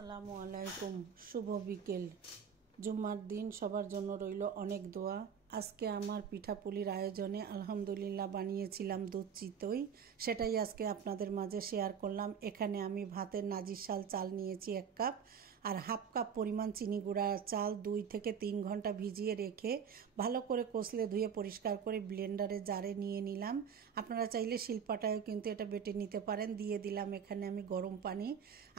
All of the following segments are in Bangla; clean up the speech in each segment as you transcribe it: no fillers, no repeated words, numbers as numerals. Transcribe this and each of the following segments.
আসসালামু আলাইকুম। শুভ বিকেল। জুম্মার দিন সবার জন্য রইল অনেক দোয়া। আজকে আমার পিঠাপুলির আয়োজনে আলহামদুলিল্লাহ বানিয়েছিলাম দুধ চিতই, সেটাই আজকে আপনাদের মাঝে শেয়ার করলাম। এখানে আমি ভাতের নাজিরশাল চাল নিয়েছি 1 কাপ, আর হাফ কাপ পরিমাণ চিনি গুঁড়া চাল 2 থেকে 3 ঘন্টা ভিজিয়ে রেখে ভালো করে কষলে ধুয়ে পরিষ্কার করে ব্লেন্ডারে জারে নিয়ে নিলাম। আপনারা চাইলে শিলপাটায়ও কিন্তু এটা বেটে নিতে পারেন। দিয়ে দিলাম এখানে আমি গরম পানি,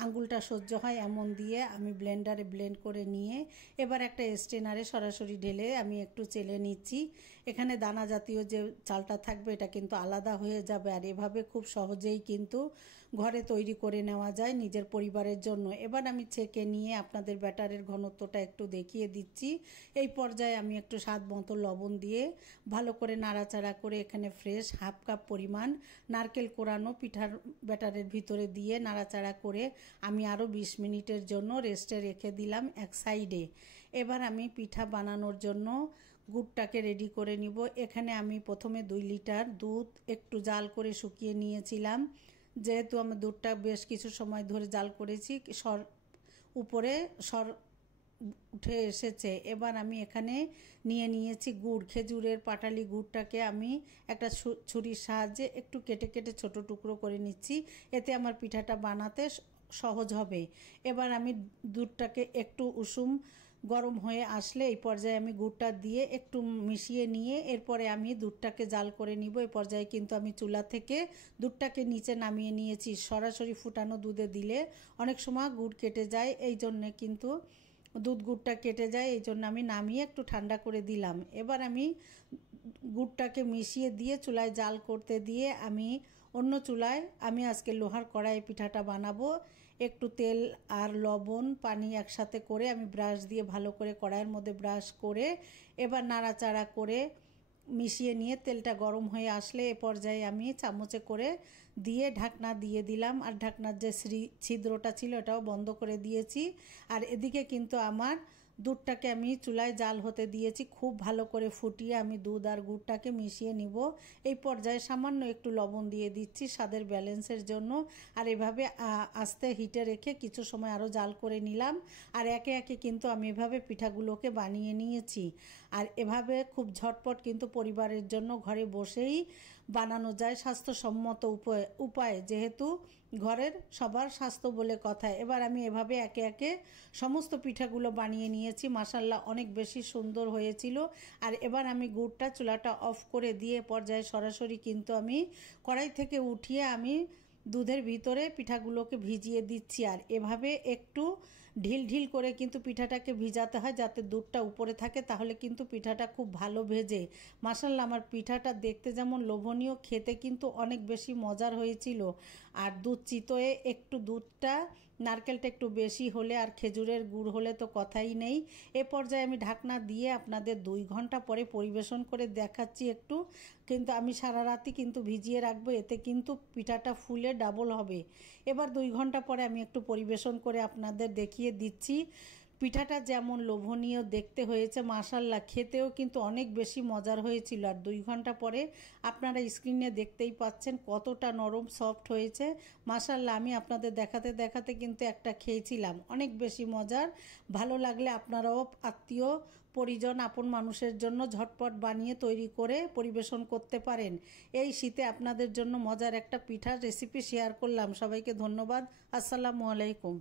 আঙ্গুলটা সহ্য হয় এমন দিয়ে আমি ব্লেন্ডারে ব্লেন্ড করে নিয়ে এবার একটা স্ট্রেনারে সরাসরি ঢেলে আমি একটু চেলে নিচ্ছি। এখানে দানা জাতীয় যে চালটা থাকবে এটা কিন্তু আলাদা হয়ে যাবে, আর এভাবে খুব সহজেই কিন্তু ঘরে তৈরি করে নেওয়া যায় নিজের পরিবারের জন্য। এবার আমি ছেঁকে নিয়ে আপনাদের ব্যাটারের ঘনত্বটা একটু দেখিয়ে দিচ্ছি। এই পর্যায়ে আমি একটু স্বাদ মতো লবণ দিয়ে ভালো করে নাড়াচাড়া করে এখানে ফ্রেশ হাফ কাপ পরিমাণ নারকেল কোরানো পিঠার ব্যাটারের ভিতরে দিয়ে নাড়াচাড়া করে আমি আরও 20 মিনিটের জন্য রেস্টে রেখে দিলাম এক সাইডে। এবার আমি পিঠা বানানোর জন্য গুড়টাকে রেডি করে নিব। এখানে আমি প্রথমে 2 লিটার দুধ একটু জাল করে শুকিয়ে নিয়েছিলাম। যেহেতু আমি দুধটা বেশ কিছু সময় ধরে জাল করেছি, উপরে সর উঠে এসেছে। এবার আমি এখানে নিয়ে নিয়েছি গুড়, খেজুরের পাটালি গুড়টাকে আমি একটা ছুরির সাহায্যে একটু কেটে কেটে ছোট টুকরো করে নিচ্ছি, এতে আমার পিঠাটা বানাতে সহজ হবে। এবার আমি দুধটাকে একটু উষুম গরম হয়ে আসলে এই পর্যায়ে আমি গুড়টা দিয়ে একটু মিশিয়ে নিয়ে এরপরে আমি দুধটাকে জাল করে নিব। এই পর্যায়ে কিন্তু আমি চুলা থেকে দুধটাকে নিচে নামিয়ে নিয়েছি। সরাসরি ফুটানো দুধে দিলে অনেক সময় গুড় কেটে যায়, এই জন্যে কিন্তু গুড়টা কেটে যায়, এই জন্য আমি নামিয়ে একটু ঠান্ডা করে দিলাম। এবার আমি গুড়টাকে মিশিয়ে দিয়ে চুলায় জাল করতে দিয়ে আমি অন্য চুলায় আমি আজকে লোহার কড়াইয়ে পিঠাটা বানাবো। একটু তেল আর লবণ পানি একসাথে করে আমি ব্রাশ দিয়ে ভালো করে কড়াইয়ের মধ্যে ব্রাশ করে এবার নাড়াচাড়া করে মিশিয়ে নিয়ে তেলটা গরম হয়ে আসলে এ পর্যায়ে আমি চামচে করে দিয়ে ঢাকনা দিয়ে দিলাম, আর ঢাকনার যে ছিদ্রটা ছিল এটাও বন্ধ করে দিয়েছি। আর এদিকে কিন্তু আমার দুধটাকে আমি চুলায় জাল হতে দিয়েছি, খুব ভালো করে ফুটিয়ে আমি দুধ আর গুড়টাকে মিশিয়ে নিব। এই পর্যায়ে সামান্য একটু লবণ দিয়ে দিচ্ছি স্বাদের ব্যালেন্সের জন্য, আর এভাবে আস্তে হিটে রেখে কিছু সময় আরও জাল করে নিলাম। আর একে একে কিন্তু আমি এভাবে পিঠাগুলোকে বানিয়ে নিয়েছি। আর এভাবে খুব ঝটপট কিন্তু পরিবারের জন্য ঘরে বসেই বানানো যায় স্বাস্থ্যসম্মত উপায়, যেহেতু ঘরের সবার স্বাস্থ্য বলে কথা। এবার আমি এভাবে একে একে সমস্ত পিঠাগুলো বানিয়ে নিয়েছি। মাশাআল্লাহ অনেক বেশি সুন্দর হয়েছিল। আর এবার আমি গুড়টা চুলাটা অফ করে দিয়ে পর্যায়ে সরাসরি কিন্তু আমি কড়াই থেকে উঠিয়ে আমি দুধের ভিতরে পিঠাগুলোকে ভিজিয়ে দিচ্ছি। আর এভাবে একটু ঢিল ঢিল করে কিন্তু পিঠাটাকে ভিজাতে হয় যাতে দুধটা উপরে থাকে, তাহলে কিন্তু পিঠাটা খুব ভালো ভেজে। মাশাআল্লাহ আমার পিঠাটা দেখতে যেমন লোভনীয়, খেতে কিন্তু অনেক বেশি মজার হয়েছিল। আর দুধ চিতয়ে একটু দুধটা নারকেলটা একটু বেশি হলে আর খেজুরের গুড় হলে তো কথাই নেই। এ পর্যায়ে আমি ঢাকনা দিয়ে আপনাদের 2 ঘন্টা পরে পরিবেশন করে দেখাচ্ছি একটু। কিন্তু আমি সারা রাতই কিন্তু ভিজিয়ে রাখবো, এতে কিন্তু পিঠাটা ফুলে ডাবল হবে। এবার 2 ঘন্টা পরে আমি একটু পরিবেশন করে আপনাদের দেখিয়ে দিচ্ছি। পিঠাটা যেমন লোভনীয় দেখতে হয়েছে, মাশাআল্লাহ খেতেও কিন্তু অনেক বেশি মজার হয়েছিল। আর 2 ঘন্টা পরে আপনারা স্ক্রিনে দেখতেই পাচ্ছেন কতটা নরম সফট হয়েছে। মাশাআল্লাহ আমি আপনাদের দেখাতে দেখাতে কিন্তু একটা খেয়েছিলাম, অনেক বেশি মজার। ভালো লাগলে আপনারাও আত্মীয় পরিজন আপন মানুষের জন্য ঝটপট বানিয়ে তৈরি করে পরিবেশন করতে পারেন। এই শীতে আপনাদের জন্য মজার একটা পিঠার রেসিপি শেয়ার করলাম। সবাইকে ধন্যবাদ। আসসালামু আলাইকুম।